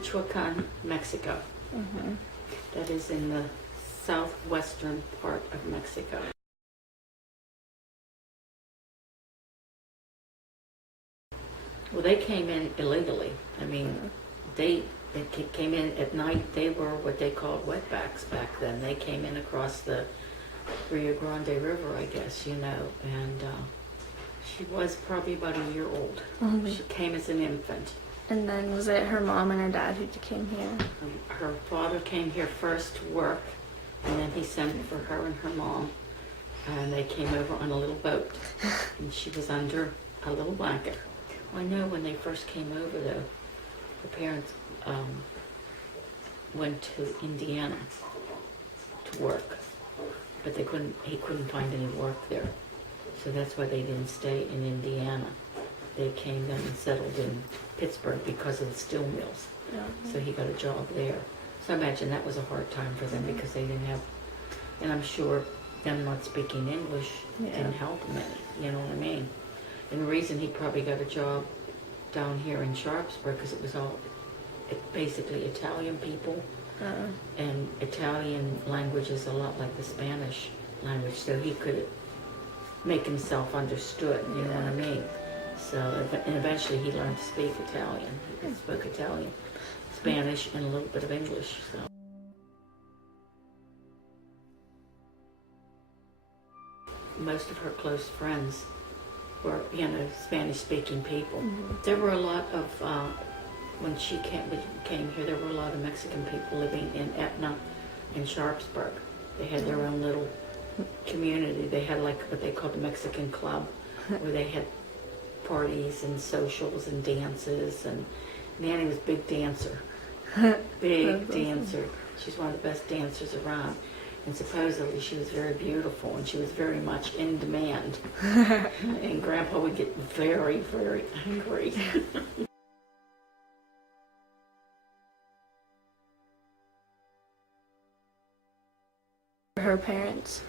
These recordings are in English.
Michoacan, Mexico. Mm-hmm. That is in the southwestern part of Mexico. Well, they came in illegally. I mean, they came in at night. They were what they called wetbacks back then. They came in across the Rio Grande River, I guess, you know, and she was probably about a year old. Mm-hmm. She came as an infant. And then was it her mom and her dad who came here? Her father came here first to work, and then he sent for her and her mom, and they came over on a little boat, and she was under a little blanket. I know when they first came over, though, her parents went to Indiana to work, but he couldn't find any work there, so that's why they didn't stay in Indiana. They came then and settled in Pittsburgh because of the steel mills. Yeah. So he got a job there. So I imagine that was a hard time for them because they didn't have, and I'm sure them not speaking English didn't help them any, you know what I mean? And the reason he probably got a job down here in Sharpsburg, because it was all basically Italian people, and Italian language is a lot like the Spanish language, so he could make himself understood, you know what I mean? So, and eventually he learned to speak Italian. He spoke Italian, Spanish, and a little bit of English. So. Most of her close friends were, you know, Spanish-speaking people. Mm-hmm. There were a lot of, when she came here, there were a lot of Mexican people living in Etna and Sharpsburg. They had their own little community. They had like what they called the Mexican Club, where they had parties and socials and dances, and Nanny was a big dancer. Big dancer. She's one of the best dancers around. And supposedly she was very beautiful, and she was very much in demand. And Grandpa would get very, very angry. Her parents?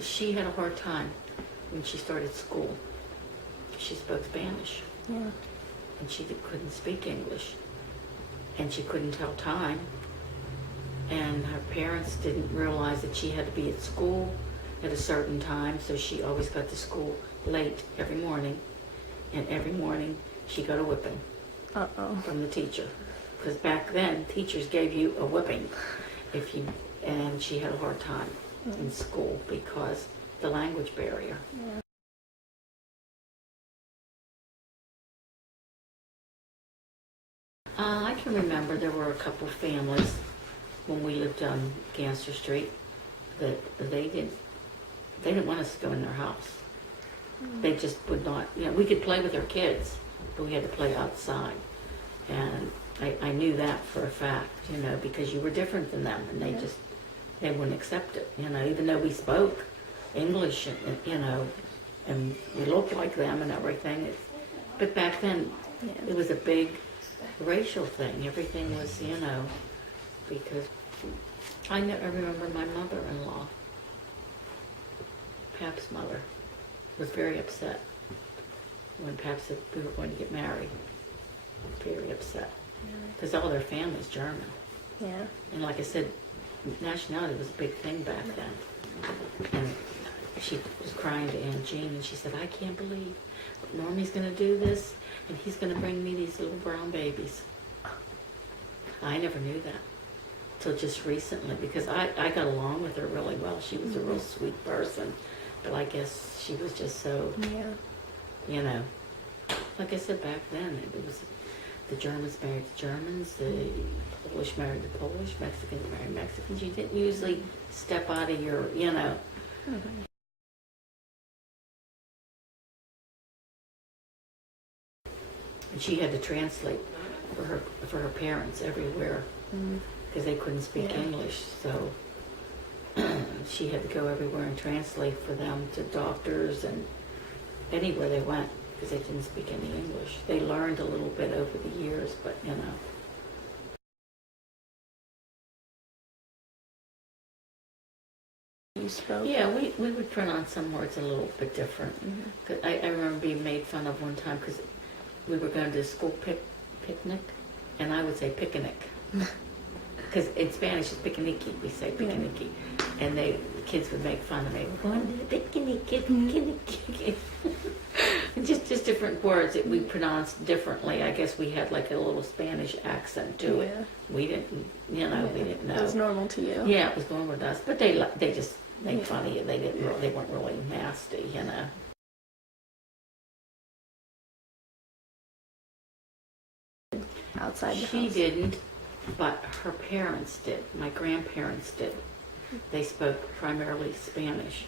She had a hard time when she started school. She spoke Spanish. Yeah. And she couldn't speak English. And she couldn't tell time. And her parents didn't realize that she had to be at school at a certain time, so she always got to school late every morning. And every morning she got a whipping from the teacher. Because back then, teachers gave you a whipping and she had a hard time in school because the language barrier. Yeah. I can remember there were a couple families when we lived on Ganser Street that they didn't want us to go in their house. They just would not, you know, we could play with our kids, but we had to play outside. And I knew that for a fact, you know, because you were different than them, and they wouldn't accept it, you know, even though we spoke English, and, you know, and we looked like them and everything. But back then, it was a big racial thing. Everything was, you know, because I remember my mother-in-law, Pap's mother, was very upset when Pap said we were going to get married. Very upset. Because all their family's German. Yeah. And like I said, nationality was a big thing back then. And she was crying to Aunt Jean, and she said, I can't believe Normie's going to do this, and he's going to bring me these little brown babies. I never knew that till just recently, because I got along with her really well. She was a real sweet person, but I guess she was just so, you know, like I said, back then, it was the Germans married the Germans, the Polish married the Polish, Mexicans married Mexicans. You didn't usually step out of your, you know. And she had to translate for her parents everywhere because they couldn't speak English. So she had to go everywhere and translate for them to doctors and anywhere they went because they didn't speak any English. They learned a little bit over the years, but you know. You spoke? Yeah, we would pronounce some words a little bit different. Cause I remember being made fun of one time because we were going to a school picnic, and I would say picnic. Because in Spanish it's picnicky, we say picnicky. Yeah. And the kids would make fun of me. We're going to the picnic, picnic. just different words that we pronounced differently. I guess we had like a little Spanish accent to it. We didn't, we didn't know. It was normal to you. Yeah, it was normal to us. But they just made fun of you. They didn't. They weren't really nasty, Outside the house. She didn't, but her parents did. My grandparents did. They spoke primarily Spanish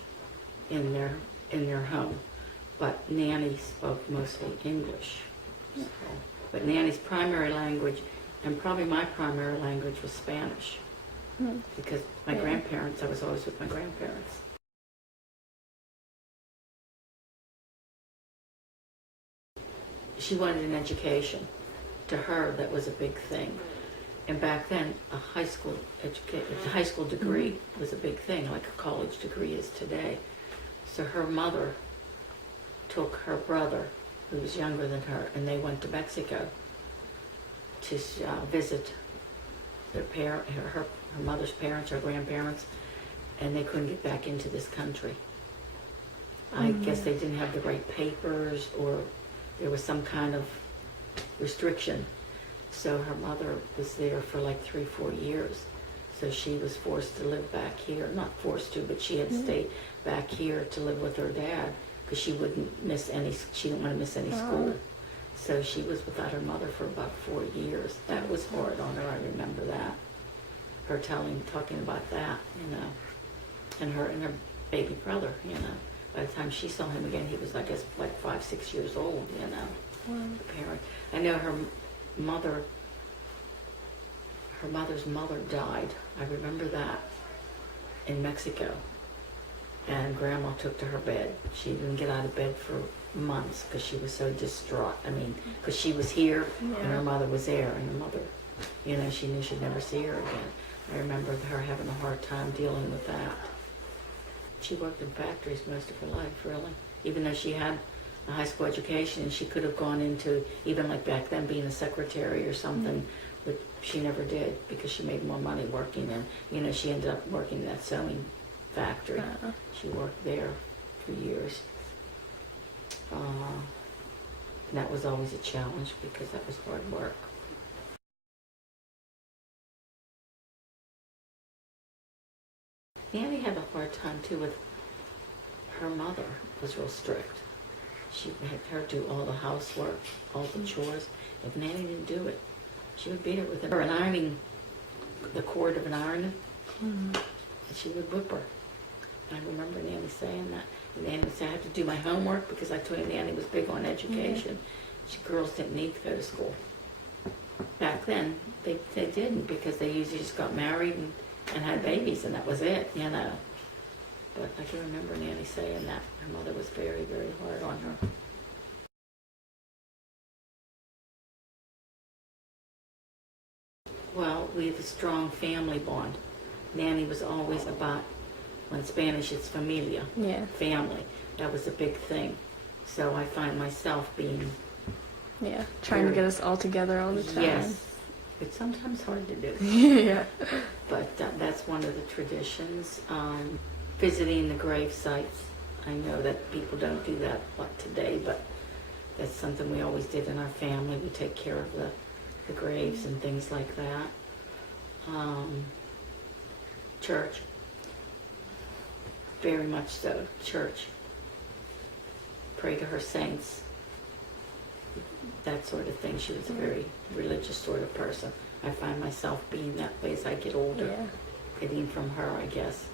in their home, but Nanny spoke mostly English. So, but Nanny's primary language, and probably my primary language, was Spanish. Because my grandparents, I was always with my grandparents. She wanted an education. To her, that was a big thing. And back then, a high school degree was a big thing, like a college degree is today. So her mother took her brother, who was younger than her, and they went to Mexico to visit her mother's parents, her grandparents, and they couldn't get back into this country. I guess they didn't have the right papers, or there was some kind of restriction. So her mother was there for like 3-4 years. So she was forced to live back here. Not forced to, but she had to stay back here to live with her dad because she didn't want to miss any school. So she was without her mother for about 4 years. That was hard on her, I remember that. Her talking about that, and her baby brother, By the time she saw him again, he was, I guess, like 5-6 years old, The parent. I know her mother's mother died. I remember that in Mexico. And Grandma took to her bed. She didn't get out of bed for months because she was so distraught. I mean, because she was here and her mother was there, and her mother, she knew she'd never see her again. I remember her having a hard time dealing with that. She worked in factories most of her life, really. Even though she had a high school education, and she could have gone into, even like back then, being a secretary or something, but she never did because she made more money working, and she ended up working in that sewing factory. She worked there for years. And that was always a challenge because that was hard work. Nanny had a hard time too with her mother. Was real strict. She had her do all the housework, all the chores. If Nanny didn't do it, she would beat her with an ironing, the cord of an iron, and she would whip her. I remember Nanny saying that. And Nanny would say, I have to do my homework because I told you Nanny was big on education. Girls didn't need to go to school. Back then, they didn't because they usually just got married and had babies, and that was it, But I can remember Nanny saying that. Her mother was very, very hard on her. Well, we have a strong family bond. Nanny was always about, in Spanish it's familia, family. That was a big thing. So I find myself being... trying to get us all together all the time. Yes. It's sometimes hard to do. But that's one of the traditions. Visiting the grave sites. I know that people don't do that a lot today, but that's something we always did in our family. We take care of the graves and things like that. Church. Very much so. Church. Pray to her saints. That sort of thing. She was a very religious sort of person. I find myself being that way as I get older. Getting from her, I guess.